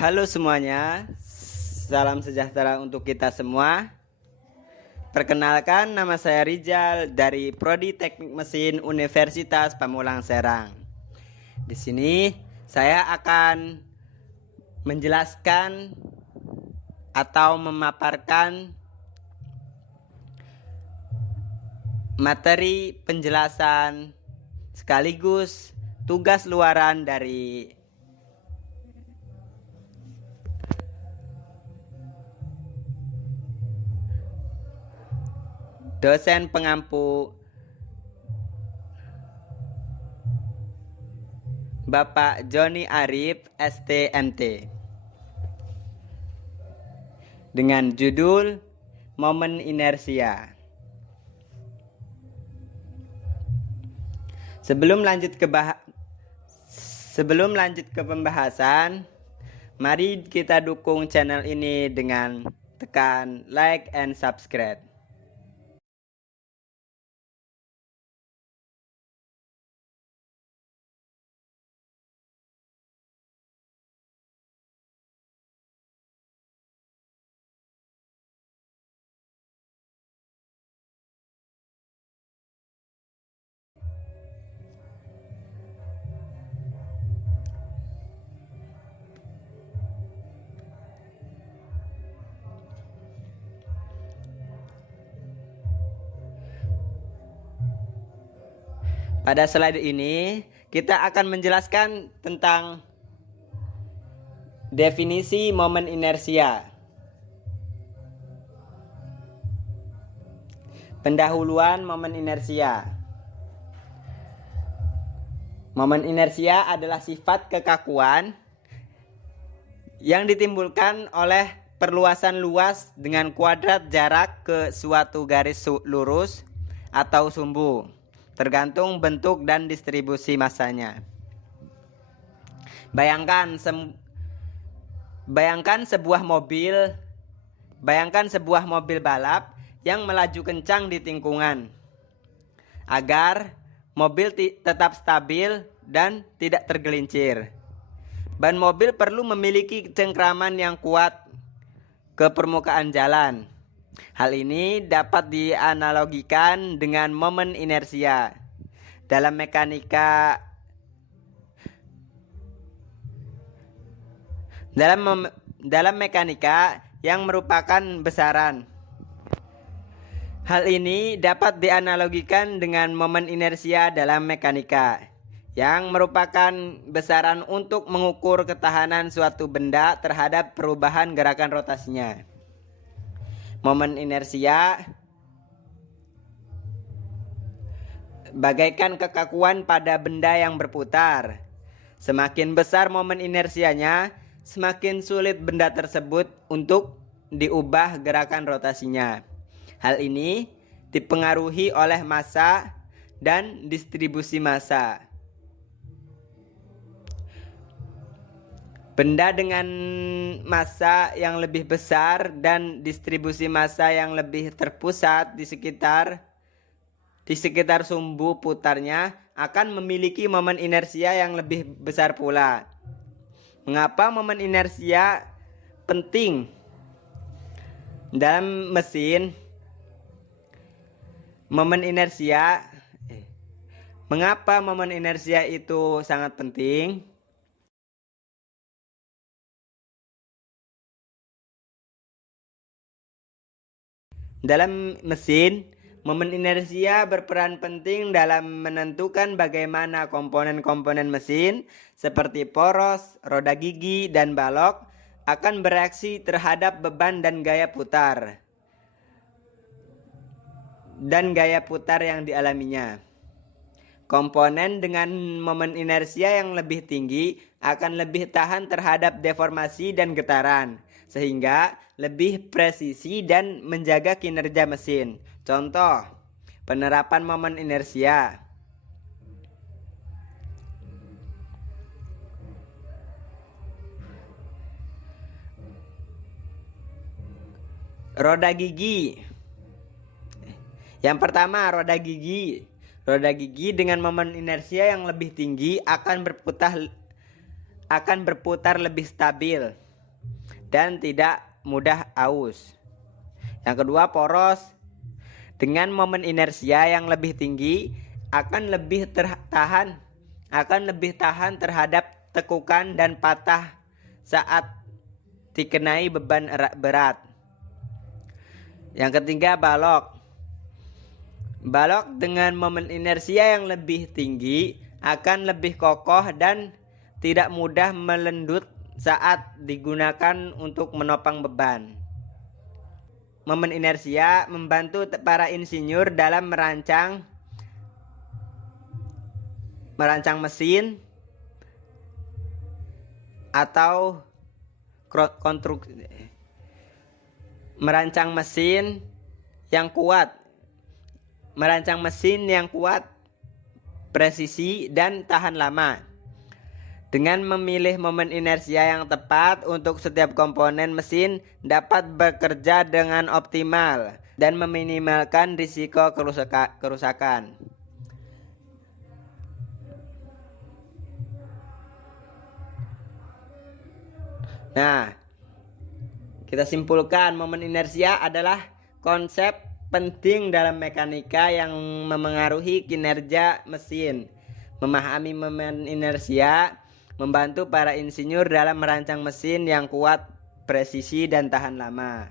Halo semuanya, salam sejahtera untuk kita semua. Perkenalkan, nama saya Rizal dari Prodi Teknik Mesin Universitas Pamulang Serang. Di sini saya akan menjelaskan atau memaparkan materi penjelasan sekaligus tugas luaran dari dosen pengampu Bapak Joni Arif STMT dengan judul Momen Inersia. Sebelum lanjut ke pembahasan, mari kita dukung channel ini dengan tekan like and subscribe. Pada slide ini kita akan menjelaskan tentang definisi momen inersia. Pendahuluan momen inersia. Momen inersia adalah sifat kekakuan yang ditimbulkan oleh perluasan luas dengan kuadrat jarak ke suatu garis lurus atau sumbu, tergantung bentuk dan distribusi massanya. Bayangkan sebuah mobil balap yang melaju kencang di tikungan. Agar mobil tetap stabil dan tidak tergelincir, ban mobil perlu memiliki cengkraman yang kuat ke permukaan jalan. Hal ini dapat dianalogikan dengan momen inersia dalam mekanika. Dalam mekanika yang merupakan besaran. Hal ini dapat dianalogikan dengan momen inersia dalam mekanika yang merupakan besaran untuk mengukur ketahanan suatu benda terhadap perubahan gerakan rotasinya. Momen inersia bagaikan kekakuan pada benda yang berputar. Semakin besar momen inersianya, semakin sulit benda tersebut untuk diubah gerakan rotasinya. Hal ini dipengaruhi oleh massa dan distribusi massa. Benda dengan massa yang lebih besar dan distribusi massa yang lebih terpusat di sekitar sumbu putarnya akan memiliki momen inersia yang lebih besar pula. Mengapa momen inersia penting dalam mesin? Mengapa momen inersia itu sangat penting? Dalam mesin, momen inersia berperan penting dalam menentukan bagaimana komponen-komponen mesin seperti poros, roda gigi, dan balok akan bereaksi terhadap beban dan gaya putar yang dialaminya. Komponen dengan momen inersia yang lebih tinggi akan lebih tahan terhadap deformasi dan getaran, sehingga lebih presisi dan menjaga kinerja mesin. Contoh, penerapan momen inersia. Roda gigi. Yang pertama, roda gigi. Roda gigi dengan momen inersia yang lebih tinggi akan berputar lebih stabil. dan tidak mudah aus. Yang kedua, poros. Dengan momen inersia yang lebih tinggi akan lebih tahan terhadap tekukan dan patah saat dikenai beban berat. Yang ketiga, balok. Balok dengan momen inersia yang lebih tinggi akan lebih kokoh dan tidak mudah melendut saat digunakan untuk menopang beban. Momen inersia membantu para insinyur dalam merancang mesin atau konstruksi, merancang mesin yang kuat, presisi dan tahan lama. Dengan memilih momen inersia yang tepat untuk setiap komponen mesin dapat bekerja dengan optimal dan meminimalkan risiko kerusakan. Nah, kita simpulkan, momen inersia adalah konsep penting dalam mekanika yang memengaruhi kinerja mesin. Memahami momen inersia membantu para insinyur dalam merancang mesin yang kuat, presisi, dan tahan lama.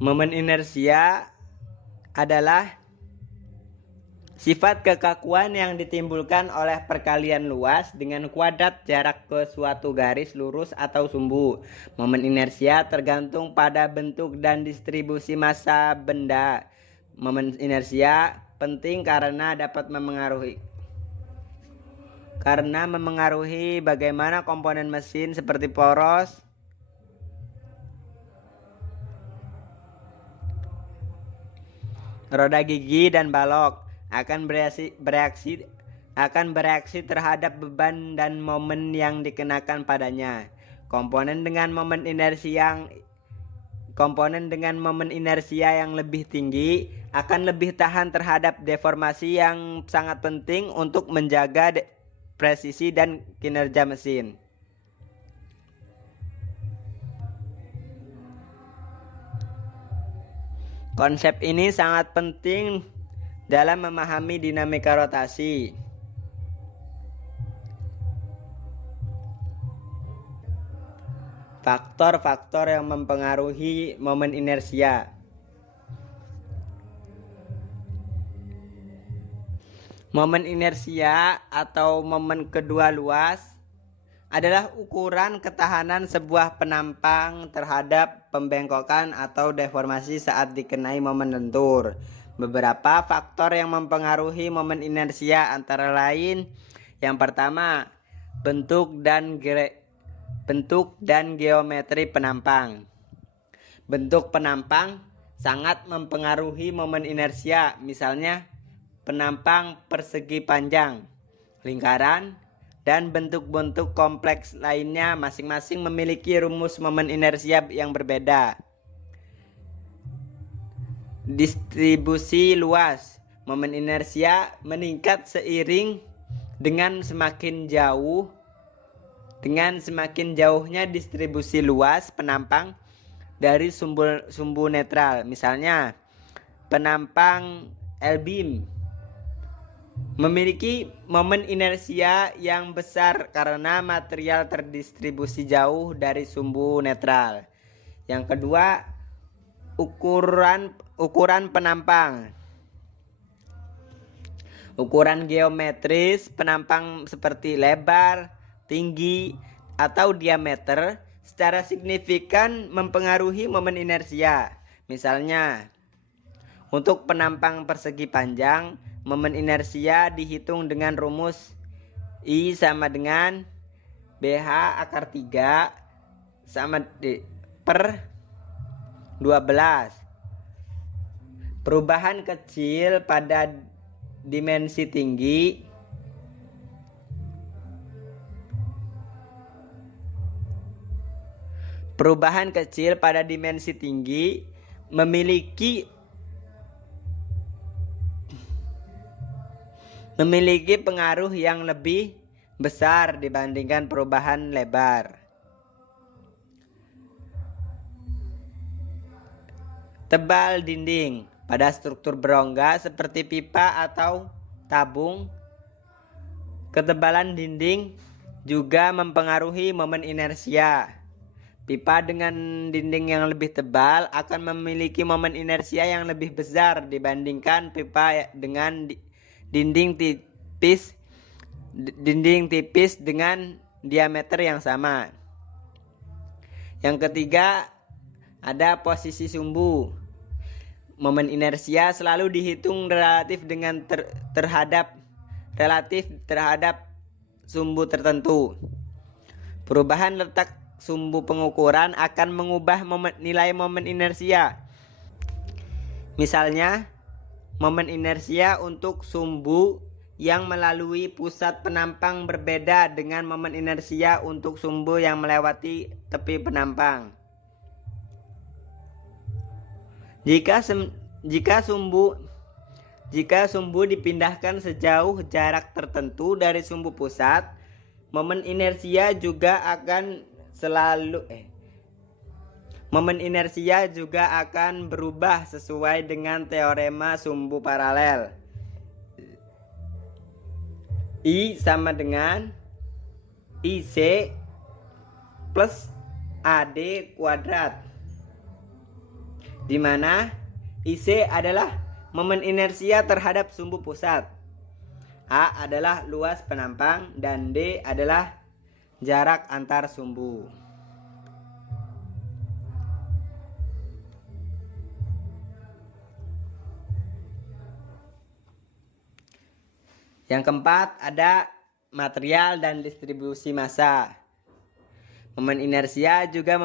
Momen inersia adalah sifat kekakuan yang ditimbulkan oleh perkalian luas dengan kuadrat jarak ke suatu garis lurus atau sumbu. Momen inersia tergantung pada bentuk dan distribusi massa benda. Momen inersia penting karena dapat memengaruhi bagaimana komponen mesin seperti poros, roda gigi, dan balok akan bereaksi terhadap beban dan momen yang dikenakan padanya. Komponen dengan momen inersia yang lebih tinggi akan lebih tahan terhadap deformasi yang sangat penting untuk menjaga presisi dan kinerja mesin. Konsep ini sangat penting dalam memahami dinamika rotasi. Faktor-faktor yang mempengaruhi momen inersia. Momen inersia atau momen kedua luas adalah ukuran ketahanan sebuah penampang terhadap pembengkokan atau deformasi saat dikenai momen lentur. Beberapa faktor yang mempengaruhi momen inersia antara lain: yang pertama, bentuk dan geometri penampang. Bentuk penampang sangat mempengaruhi momen inersia. Misalnya, penampang persegi panjang, lingkaran, dan bentuk-bentuk kompleks lainnya masing-masing memiliki rumus momen inersia yang berbeda. Distribusi luas. Momen inersia meningkat seiring dengan semakin jauhnya distribusi luas penampang dari sumbu netral. Misalnya, penampang L-beam memiliki momen inersia yang besar karena material terdistribusi jauh dari sumbu netral. Yang kedua, ukuran penampang. Ukuran geometris penampang seperti lebar, tinggi, atau diameter secara signifikan mempengaruhi momen inersia. Misalnya, untuk penampang persegi panjang, momen inersia dihitung dengan rumus I sama dengan BH akar 3 per 12. Perubahan kecil pada dimensi tinggi memiliki memiliki pengaruh yang lebih besar dibandingkan perubahan lebar. Tebal dinding pada struktur berongga seperti pipa atau tabung. Ketebalan dinding juga mempengaruhi momen inersia. Pipa dengan dinding yang lebih tebal akan memiliki momen inersia yang lebih besar dibandingkan pipa dengan dinding tipis dengan diameter yang sama. Yang ketiga, ada posisi sumbu. Momen inersia selalu dihitung relatif terhadap sumbu tertentu. Perubahan letak sumbu pengukuran akan mengubah nilai momen inersia. Misalnya, momen inersia untuk sumbu yang melalui pusat penampang berbeda dengan momen inersia untuk sumbu yang melewati tepi penampang. Jika sumbu dipindahkan sejauh jarak tertentu dari sumbu pusat, momen inersia juga akan berubah sesuai dengan teorema sumbu paralel. I sama dengan IC plus AD kuadrat, di mana IC adalah momen inersia terhadap sumbu pusat, A adalah luas penampang, dan D adalah jarak antar sumbu. Yang keempat, ada material dan distribusi massa. Momen inersia juga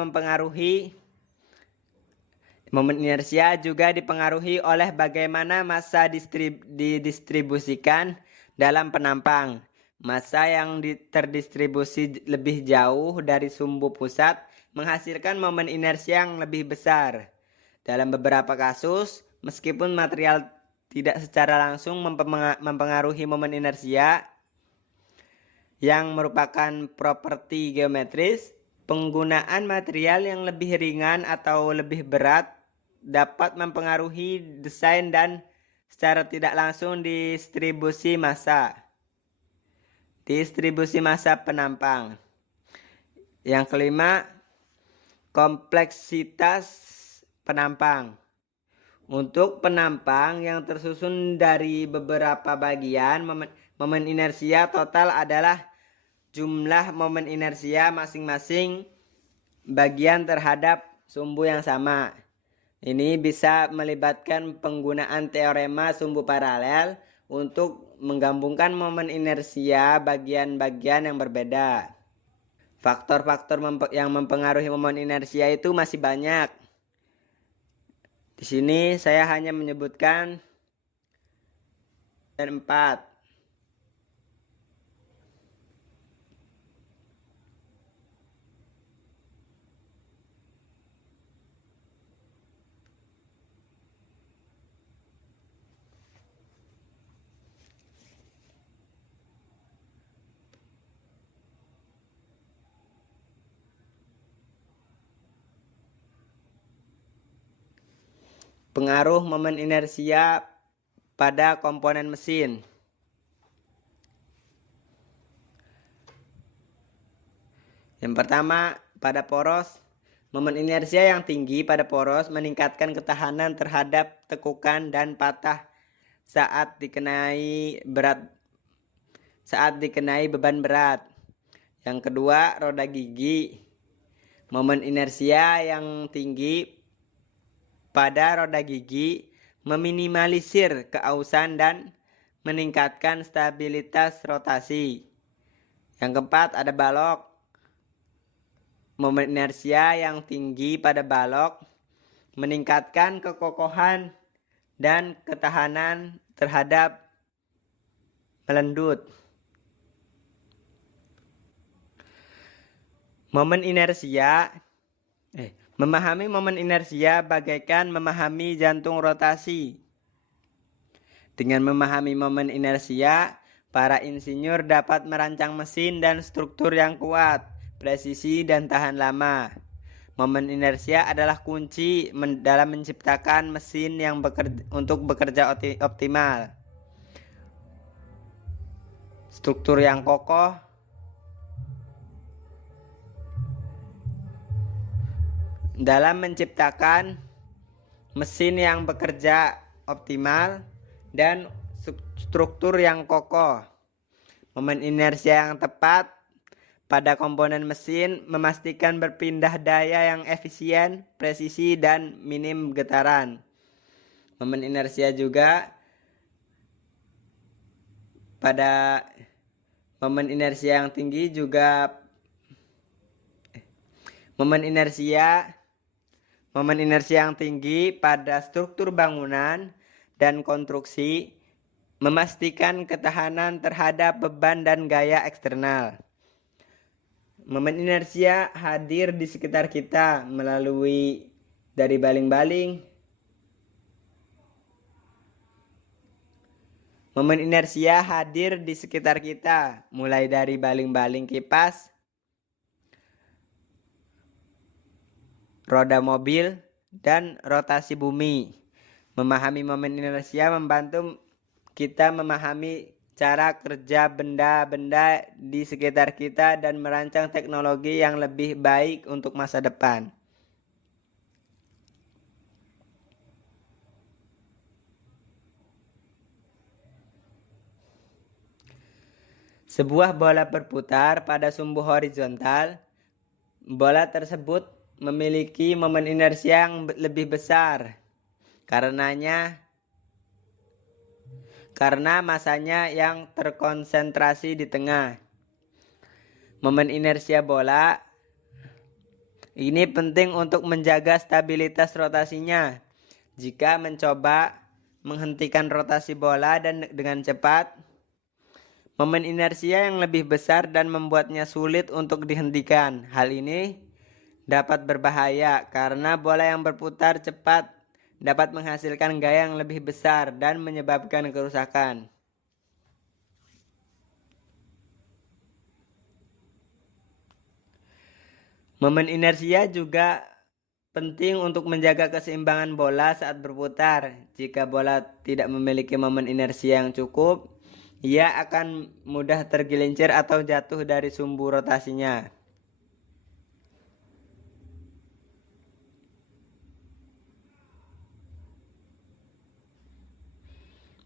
dipengaruhi oleh bagaimana massa didistribusikan dalam penampang. Massa yang terdistribusi lebih jauh dari sumbu pusat menghasilkan momen inersia yang lebih besar. Dalam beberapa kasus, meskipun material tidak secara langsung mempengaruhi momen inersia yang merupakan properti geometris, penggunaan material yang lebih ringan atau lebih berat dapat mempengaruhi desain dan secara tidak langsung distribusi massa penampang. Yang kelima, kompleksitas penampang. Untuk penampang yang tersusun dari beberapa bagian, momen inersia total adalah jumlah momen inersia masing-masing bagian terhadap sumbu yang sama. Ini bisa melibatkan penggunaan teorema sumbu paralel untuk menggabungkan momen inersia bagian-bagian yang berbeda. Faktor-faktor yang mempengaruhi momen inersia itu masih banyak. Di sini saya hanya menyebutkan 4. Pengaruh momen inersia pada komponen mesin. Yang pertama, pada poros, momen inersia yang tinggi pada poros meningkatkan ketahanan terhadap tekukan dan patah saat dikenai beban berat. Yang kedua, roda gigi. Momen inersia yang tinggi pada roda gigi meminimalisir keausan dan meningkatkan stabilitas rotasi. Yang keempat, ada balok. Momen inersia yang tinggi pada balok meningkatkan kekokohan dan ketahanan terhadap melendut. Memahami momen inersia bagaikan memahami jantung rotasi. Dengan memahami momen inersia, Para insinyur dapat merancang mesin dan struktur yang kuat, presisi, dan tahan lama. Momen inersia adalah kunci dalam menciptakan mesin yang untuk bekerja optimal. Struktur yang kokoh dalam menciptakan mesin yang bekerja optimal dan struktur yang kokoh. Momen inersia yang tepat pada komponen mesin memastikan berpindah daya yang efisien, presisi, dan minim getaran. Momen inersia juga pada momen inersia yang tinggi juga momen inersia yang tinggi pada struktur bangunan dan konstruksi memastikan ketahanan terhadap beban dan gaya eksternal. Momen inersia hadir di sekitar kita melalui dari baling-baling. Momen inersia hadir di sekitar kita mulai dari baling-baling kipas, roda mobil, dan rotasi bumi. Memahami momen inersia membantu kita memahami cara kerja benda-benda di sekitar kita dan merancang teknologi yang lebih baik untuk masa depan. Sebuah bola berputar pada sumbu horizontal. Bola tersebut memiliki momen inersia yang lebih besar karena masanya yang terkonsentrasi di tengah. Momen inersia bola ini penting untuk menjaga stabilitas rotasinya. Jika mencoba menghentikan rotasi bola dengan cepat, momen inersia yang lebih besar dan membuatnya sulit untuk dihentikan. Hal ini dapat berbahaya karena bola yang berputar cepat dapat menghasilkan gaya yang lebih besar dan menyebabkan kerusakan. Momen inersia juga penting untuk menjaga keseimbangan bola saat berputar. Jika bola tidak memiliki momen inersia yang cukup, ia akan mudah tergelincir atau jatuh dari sumbu rotasinya.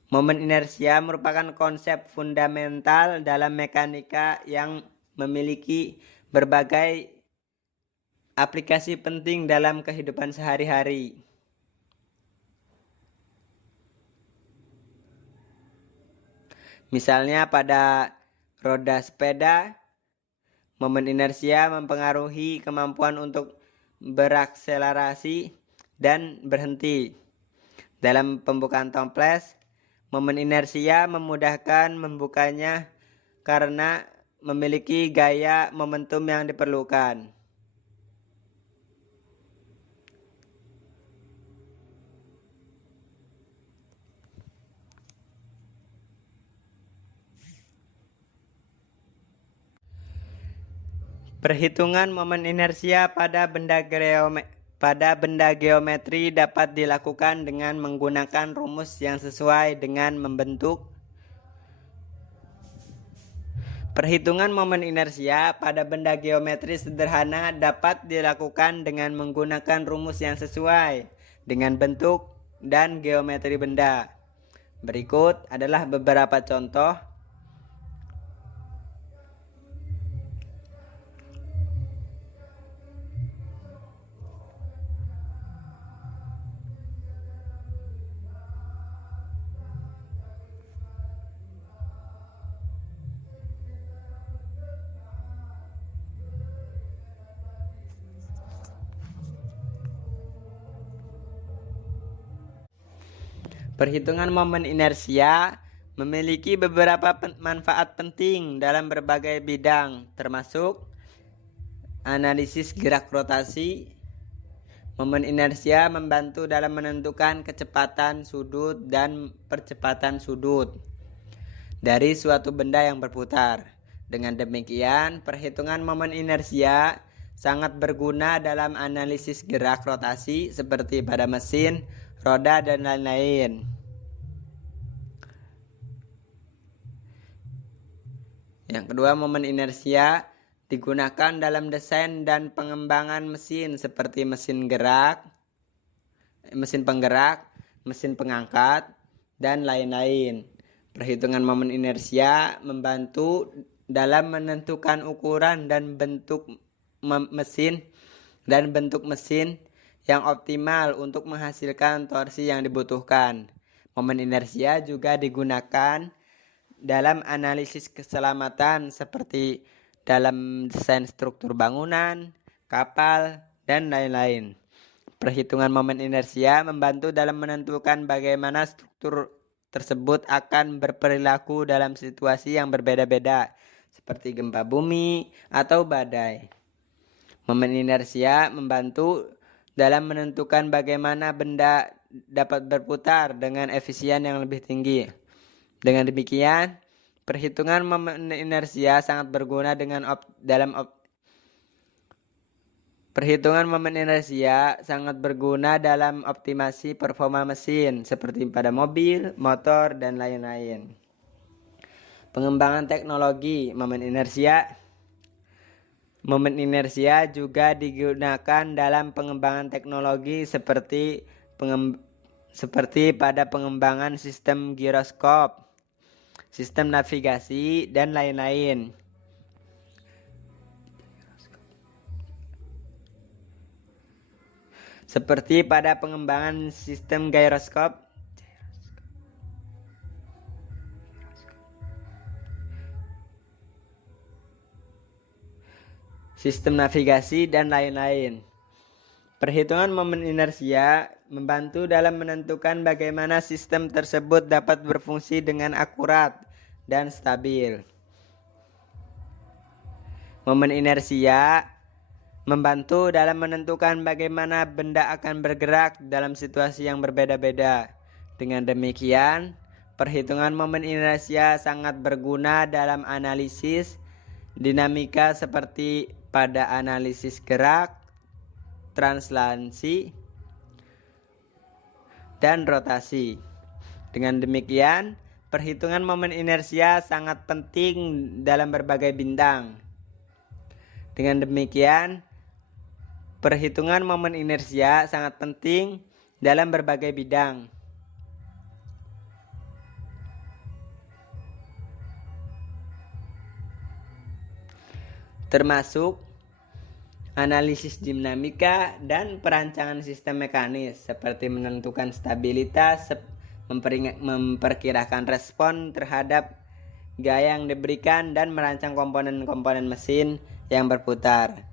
Momen inersia merupakan konsep fundamental dalam mekanika yang memiliki berbagai aplikasi penting dalam kehidupan sehari-hari. Misalnya pada roda sepeda, momen inersia mempengaruhi kemampuan untuk berakselerasi dan berhenti. Dalam pembukaan toples, momen inersia memudahkan membukanya karena memiliki gaya momentum yang diperlukan. Perhitungan momen inersia pada benda geometri dapat dilakukan dengan menggunakan rumus yang sesuai dengan membentuk. Perhitungan momen inersia pada benda geometri sederhana dapat dilakukan dengan menggunakan rumus yang sesuai dengan bentuk dan geometri benda. Berikut adalah beberapa contoh. Perhitungan momen inersia memiliki beberapa manfaat penting dalam berbagai bidang, termasuk analisis gerak rotasi. Momen inersia membantu dalam menentukan kecepatan sudut dan percepatan sudut. dari suatu benda yang berputar. Dengan demikian, perhitungan momen inersia sangat berguna dalam analisis gerak rotasi seperti pada mesin, roda, dan lain-lain. Yang kedua, momen inersia digunakan dalam desain dan pengembangan mesin seperti mesin penggerak, mesin pengangkat, dan lain-lain. Perhitungan momen inersia membantu dalam menentukan ukuran dan bentuk mesin yang optimal untuk menghasilkan torsi yang dibutuhkan. Momen inersia juga digunakan dalam analisis keselamatan seperti dalam desain struktur bangunan, kapal, dan lain-lain. Perhitungan momen inersia membantu dalam menentukan bagaimana struktur tersebut akan berperilaku dalam situasi yang berbeda-beda, seperti gempa bumi atau badai. Momen inersia membantu dalam menentukan bagaimana benda dapat berputar dengan efisien yang lebih tinggi. Dengan demikian, perhitungan momen inersia sangat berguna dalam optimasi performa mesin seperti pada mobil, motor, dan lain-lain. Pengembangan teknologi momen inersia juga digunakan dalam pengembangan teknologi seperti pada pengembangan sistem giroskop, sistem navigasi, dan lain-lain. Seperti pada pengembangan sistem giroskop, sistem navigasi, dan lain-lain. Perhitungan momen inersia membantu dalam menentukan bagaimana sistem tersebut dapat berfungsi dengan akurat dan stabil. Momen inersia membantu dalam menentukan bagaimana benda akan bergerak dalam situasi yang berbeda-beda. Dengan demikian, perhitungan momen inersia sangat berguna dalam analisis dinamika seperti pada analisis gerak, translasi, dan rotasi. Dengan demikian, perhitungan momen inersia sangat penting dalam berbagai bidang. Dengan demikian, perhitungan momen inersia sangat penting dalam berbagai bidang. Termasuk analisis dinamika dan perancangan sistem mekanis seperti menentukan stabilitas, memperkirakan respon terhadap gaya yang diberikan, dan merancang komponen-komponen mesin yang berputar.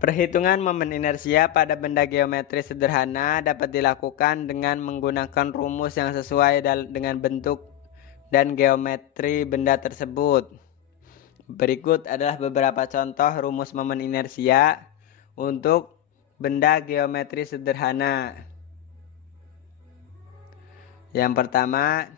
Perhitungan momen inersia pada benda geometris sederhana dapat dilakukan dengan menggunakan rumus yang sesuai dengan bentuk dan geometri benda tersebut. Berikut adalah beberapa contoh rumus momen inersia untuk benda geometris sederhana. Yang pertama,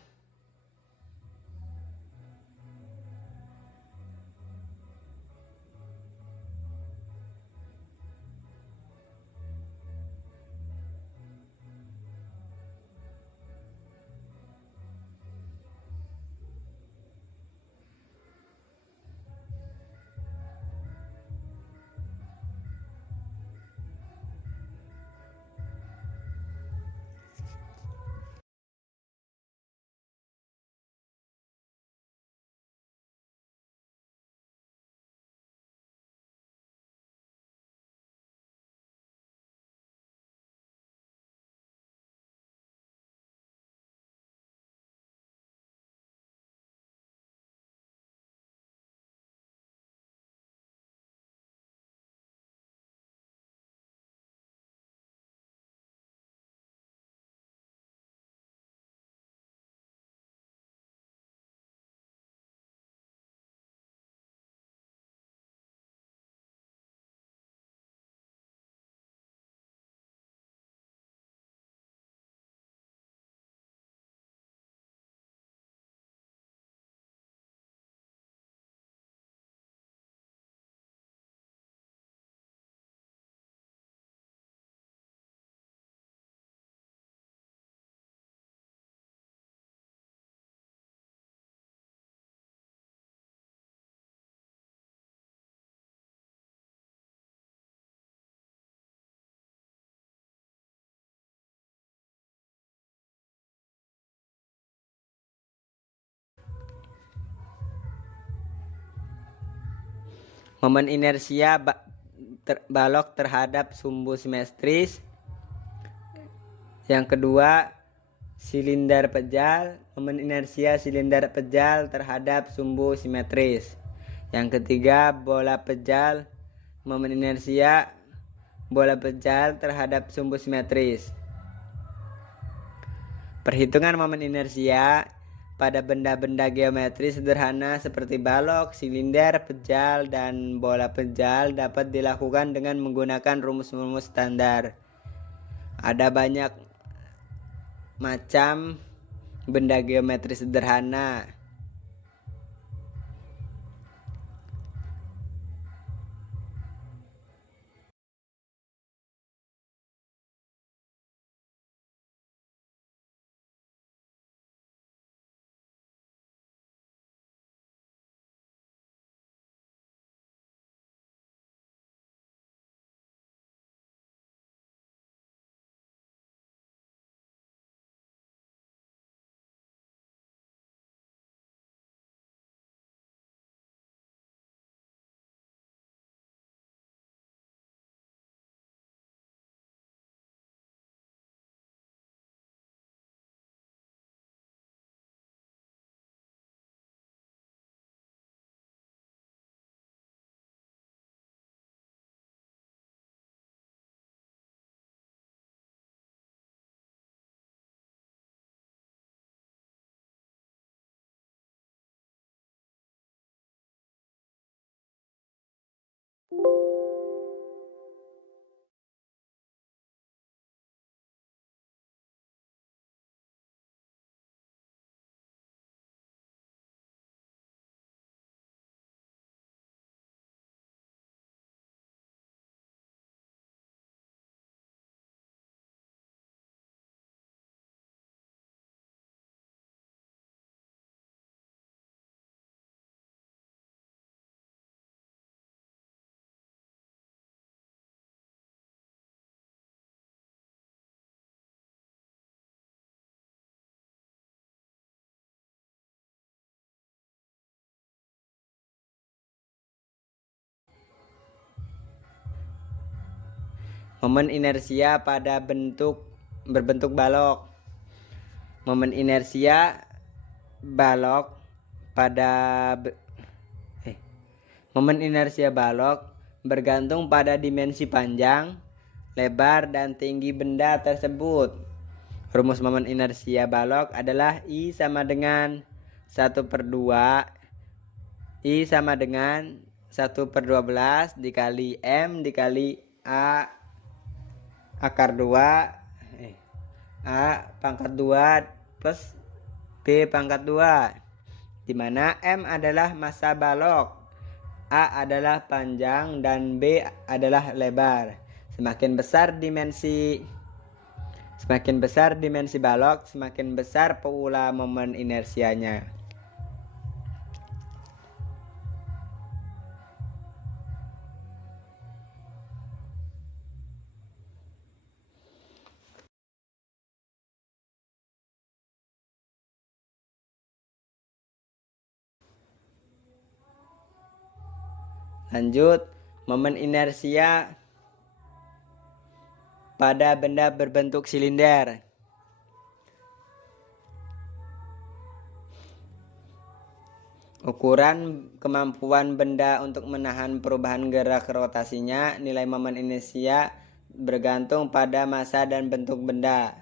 Momen inersia balok terhadap sumbu simetris. Yang kedua, silinder pejal, momen inersia silinder pejal terhadap sumbu simetris. Yang ketiga, bola pejal, momen inersia bola pejal terhadap sumbu simetris. Perhitungan momen inersia pada benda-benda geometri sederhana seperti balok, silinder, pejal, dan bola pejal dapat dilakukan dengan menggunakan rumus-rumus standar. Ada banyak macam benda geometri sederhana. Momen inersia pada berbentuk balok. Momen inersia balok momen inersia balok bergantung pada dimensi panjang, lebar, dan tinggi benda tersebut. Rumus momen inersia balok adalah I sama dengan 1/2 I sama dengan 1/12 dikali M dikali A akar 2 A pangkat 2 plus B pangkat 2, di mana M adalah massa balok, A adalah panjang, dan B adalah lebar. Semakin besar dimensi balok, semakin besar pula momen inersianya. Lanjut, momen inersia pada benda berbentuk silinder. Ukuran kemampuan benda untuk menahan perubahan gerak rotasinya, nilai momen inersia bergantung pada massa dan bentuk benda.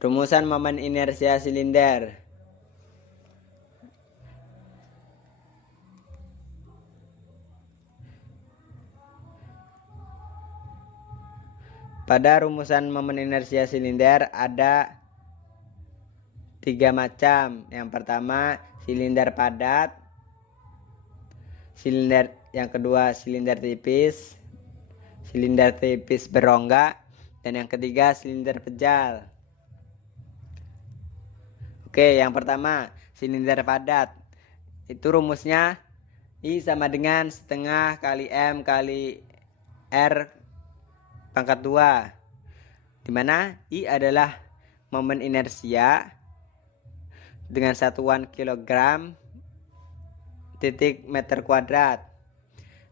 Rumusan momen inersia silinder. Pada rumusan momen inersia silinder ada 3 macam. Yang pertama, silinder padat. Yang kedua, silinder tipis. Silinder tipis berongga. Dan yang ketiga, silinder pejal. Oke, yang pertama, silinder padat. Itu rumusnya I sama dengan setengah kali M kali R pangkat 2, di mana I adalah momen inersia dengan satuan kilogram titik meter kuadrat.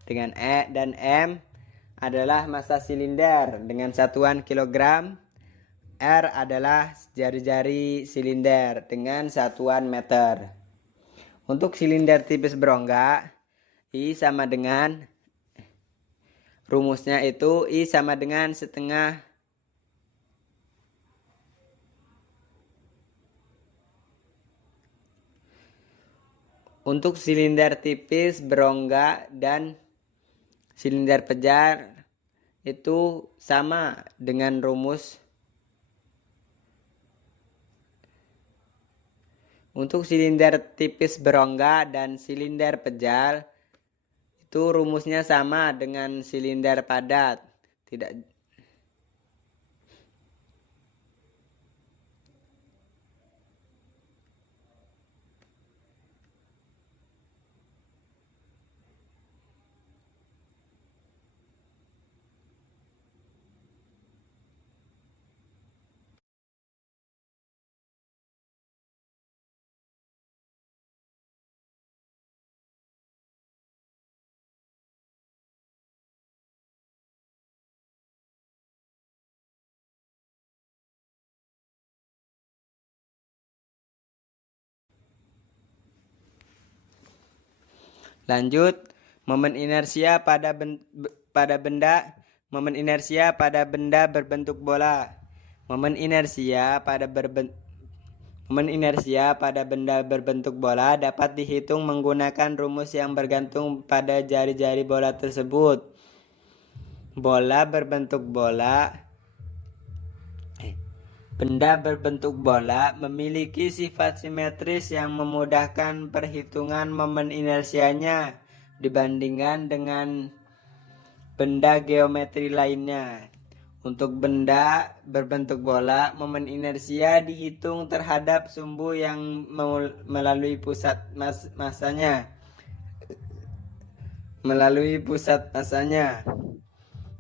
Dengan E dan M adalah massa silinder dengan satuan kilogram. R adalah jari-jari silinder dengan satuan meter. Untuk silinder tipis berongga, I sama dengan, rumusnya itu I sama dengan setengah untuk silinder tipis berongga dan silinder pejar itu sama dengan rumus. Untuk silinder tipis berongga dan silinder pejar itu rumusnya sama dengan silinder padat. Lanjut, momen inersia pada benda berbentuk bola. Momen inersia pada benda berbentuk bola dapat dihitung menggunakan rumus yang bergantung pada jari-jari bola tersebut. Benda berbentuk bola memiliki sifat simetris yang memudahkan perhitungan momen inersianya dibandingkan dengan benda geometri lainnya. Untuk benda berbentuk bola, momen inersia dihitung terhadap sumbu yang melalui pusat masanya.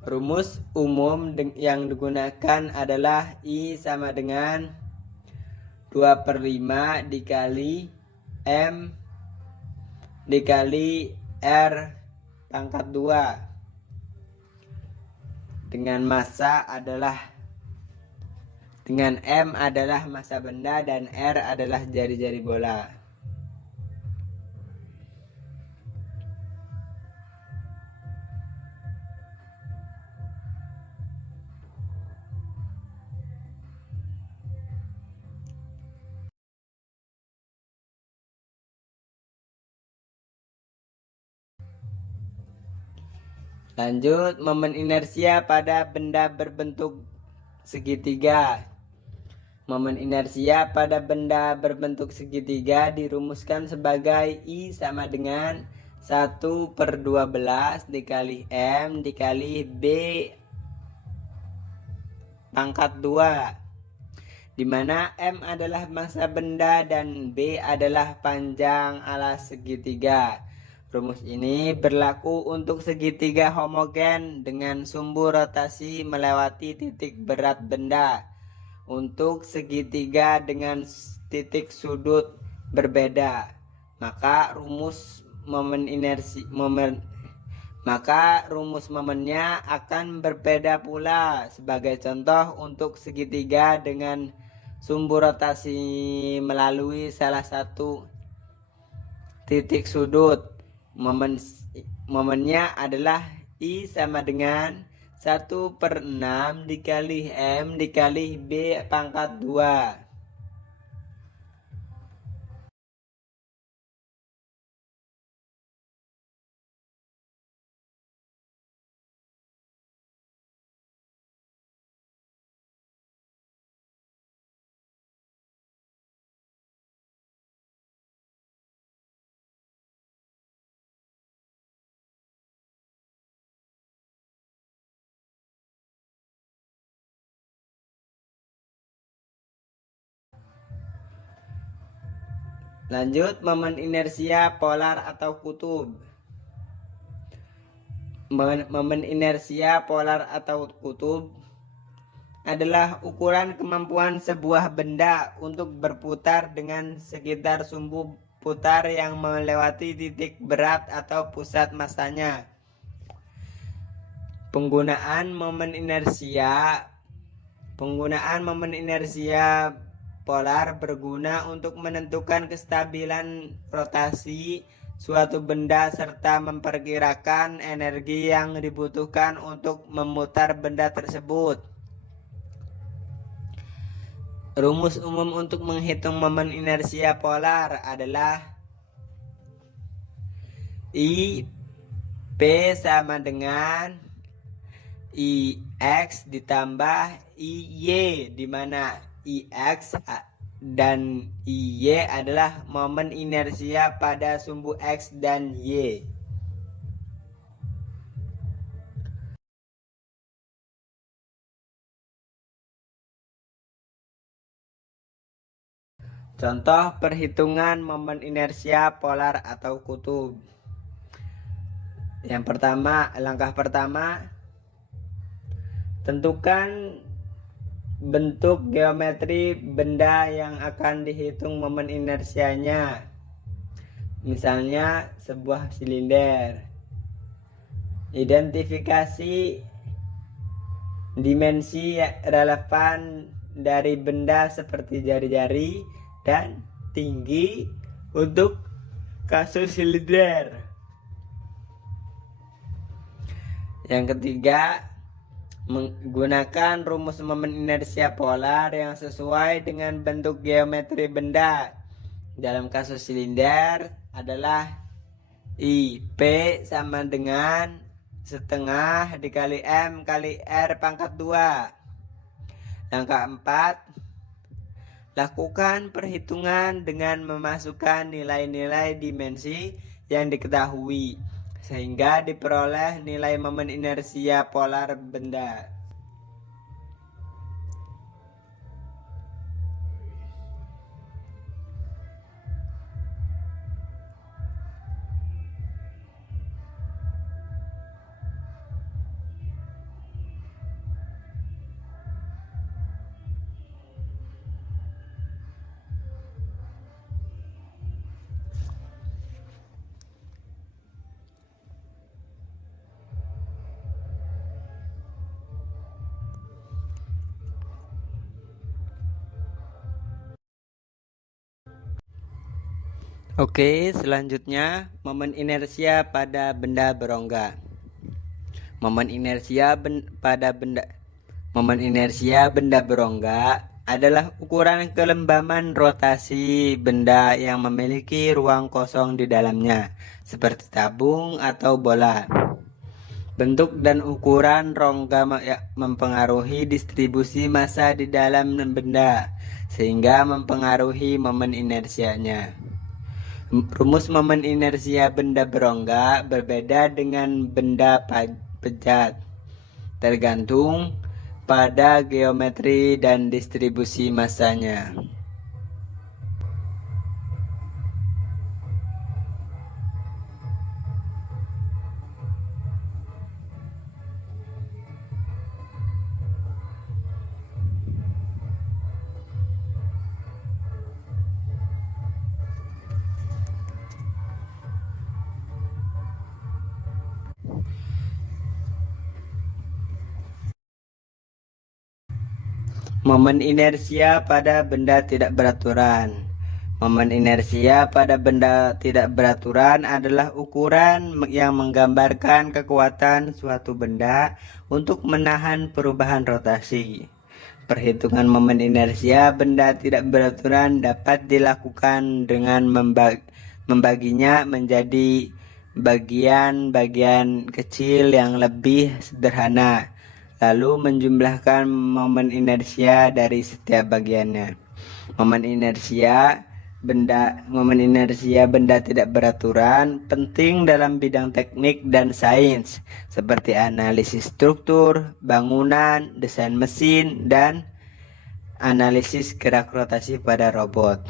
Rumus umum yang digunakan adalah I sama dengan 2/5 dikali M dikali R pangkat 2. Dengan M adalah massa benda dan R adalah jari-jari bola. Lanjut, momen inersia pada benda berbentuk segitiga. Momen inersia pada benda berbentuk segitiga dirumuskan sebagai I sama dengan 1/12 dikali M dikali B pangkat 2, di mana M adalah massa benda dan B adalah panjang alas segitiga. Rumus ini berlaku untuk segitiga homogen dengan sumbu rotasi melewati titik berat benda. Untuk segitiga dengan titik sudut berbeda, maka rumus momennya akan berbeda pula. Sebagai contoh, untuk segitiga dengan sumbu rotasi melalui salah satu titik sudut, momennya adalah I sama dengan 1/6 dikali M dikali B pangkat 2. Lanjut, momen inersia polar atau kutub. Momen inersia polar atau kutub adalah ukuran kemampuan sebuah benda untuk berputar dengan sekitar sumbu putar yang melewati titik berat atau pusat masanya. Penggunaan momen inersia polar berguna untuk menentukan kestabilan rotasi suatu benda serta memperkirakan energi yang dibutuhkan untuk memutar benda tersebut. Rumus umum untuk menghitung momen inersia polar adalah I P sama dengan IX ditambah IY, di mana IX dan IY adalah momen inersia pada sumbu X dan Y. Contoh perhitungan momen inersia polar atau kutub. Langkah pertama, tentukan bentuk geometri benda yang akan dihitung momen inersianya. Misalnya sebuah silinder. Identifikasi dimensi relevan dari benda seperti jari-jari dan tinggi untuk kasus silinder. Yang ketiga, menggunakan rumus momen inersia polar yang sesuai dengan bentuk geometri benda. Dalam kasus silinder adalah IP sama dengan setengah dikali M kali R pangkat 2. Langkah 4, lakukan perhitungan dengan memasukkan nilai-nilai dimensi yang diketahui sehingga diperoleh nilai momen inersia polar benda. Oke, selanjutnya momen inersia pada benda berongga. Momen inersia benda berongga adalah ukuran kelembaban rotasi benda yang memiliki ruang kosong di dalamnya, seperti tabung atau bola. Bentuk dan ukuran rongga mempengaruhi distribusi massa di dalam benda, sehingga mempengaruhi momen inersianya. Rumus momen inersia benda berongga berbeda dengan benda pejat, tergantung pada geometri dan distribusi massanya. Momen inersia pada benda tidak beraturan. Momen inersia pada benda tidak beraturan adalah ukuran yang menggambarkan kekuatan suatu benda untuk menahan perubahan rotasi. Perhitungan momen inersia benda tidak beraturan dapat dilakukan dengan membaginya menjadi bagian-bagian kecil yang lebih sederhana, lalu menjumlahkan momen inersia dari setiap bagiannya. Momen inersia benda tidak beraturan penting dalam bidang teknik dan sains seperti analisis struktur, bangunan, desain mesin, dan analisis gerak rotasi pada robot.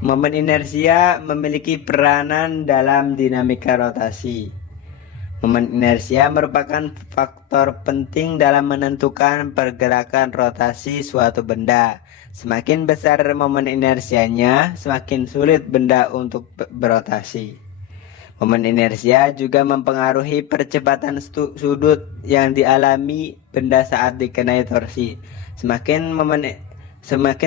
Momen inersia memiliki peranan dalam dinamika rotasi. Momen inersia merupakan faktor penting dalam menentukan pergerakan rotasi suatu benda. Semakin besar momen inersianya, semakin sulit benda untuk berotasi. Momen inersia juga mempengaruhi percepatan sudut yang dialami benda saat dikenai torsi. Semakin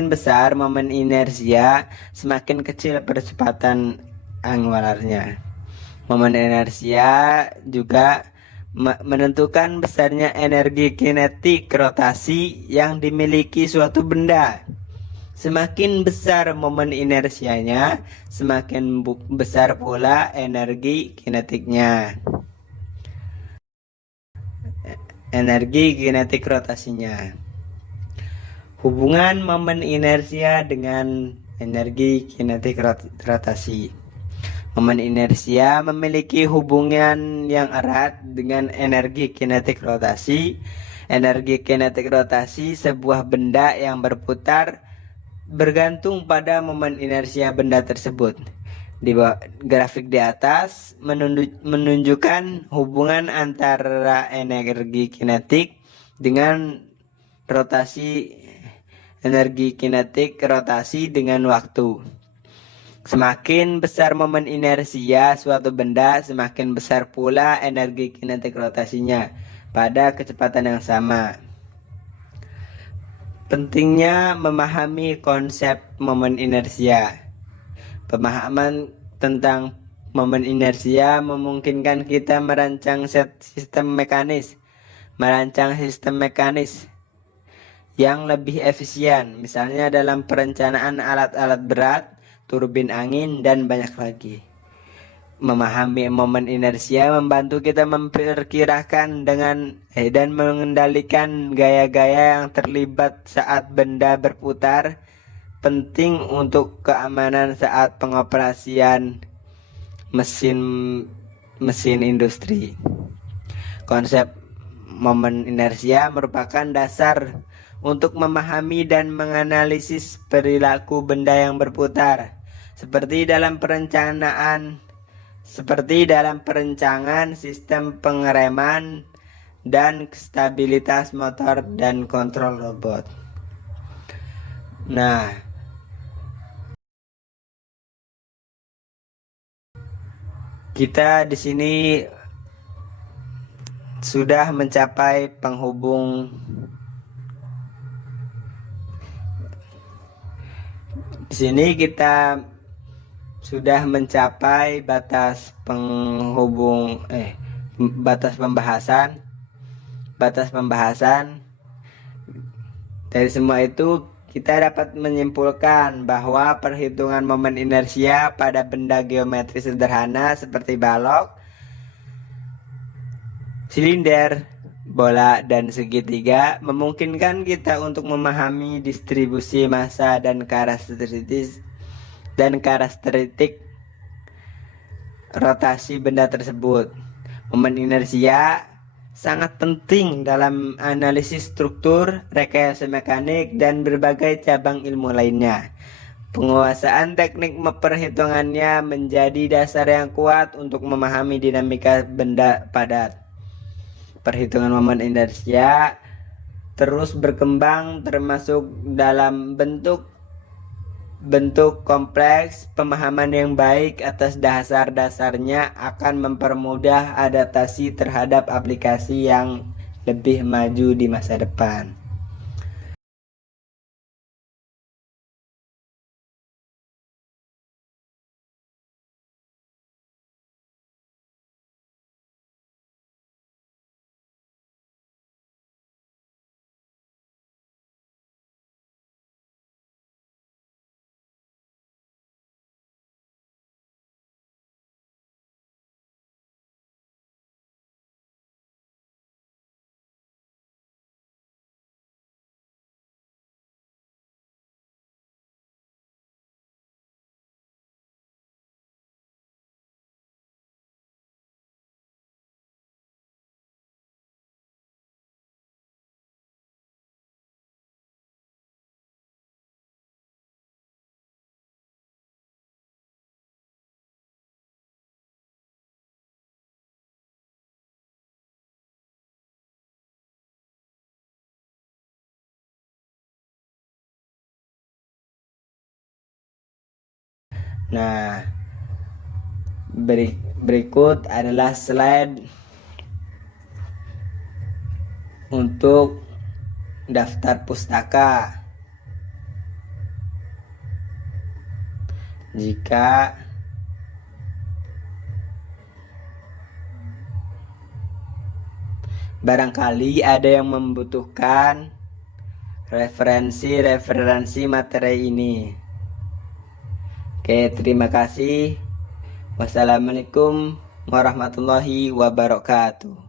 besar momen inersia, semakin kecil percepatan angularnya. Momen inersia juga menentukan besarnya energi kinetik rotasi yang dimiliki suatu benda. Semakin besar momen inersianya, semakin besar pula energi kinetiknya. Energi kinetik rotasinya. Hubungan momen inersia dengan energi kinetik rotasi. Momen inersia memiliki hubungan yang erat dengan energi kinetik rotasi. Energi kinetik rotasi sebuah benda yang berputar bergantung pada momen inersia benda tersebut. Di grafik di atas menunjukkan hubungan antara energi kinetik dengan rotasi, energi kinetik rotasi dengan waktu. Semakin besar momen inersia suatu benda, semakin besar pula energi kinetik rotasinya pada kecepatan yang sama. Pentingnya memahami konsep momen inersia. Pemahaman tentang momen inersia memungkinkan kita merancang sistem mekanis yang lebih efisien, misalnya dalam perencanaan alat-alat berat, turbin angin, dan banyak lagi. Memahami momen inersia membantu kita memperkirakan dan mengendalikan gaya-gaya yang terlibat saat benda berputar, penting untuk keamanan saat pengoperasian mesin industri. Konsep momen inersia merupakan dasar untuk memahami dan menganalisis perilaku benda yang berputar, seperti dalam perencanaan sistem pengereman dan stabilitas motor dan kontrol robot. Nah, kita di sini sudah mencapai penghubung. Di sini kita sudah mencapai batas pembahasan. Dari semua itu kita dapat menyimpulkan bahwa perhitungan momen inersia pada benda geometri sederhana seperti balok, silinder, bola, dan segitiga memungkinkan kita untuk memahami distribusi massa dan karakteristik rotasi benda tersebut. Momen inersia sangat penting dalam analisis struktur, rekayasa mekanik, dan berbagai cabang ilmu lainnya. Penguasaan teknik perhitungannya menjadi dasar yang kuat untuk memahami dinamika benda padat. Perhitungan momen inersia terus berkembang, termasuk dalam bentuk kompleks. Pemahaman yang baik atas dasar-dasarnya akan mempermudah adaptasi terhadap aplikasi yang lebih maju di masa depan. Nah, berikut adalah slide untuk daftar pustaka. Jika barangkali ada yang membutuhkan referensi materi ini. Oke, terima kasih. Wassalamualaikum warahmatullahi wabarakatuh.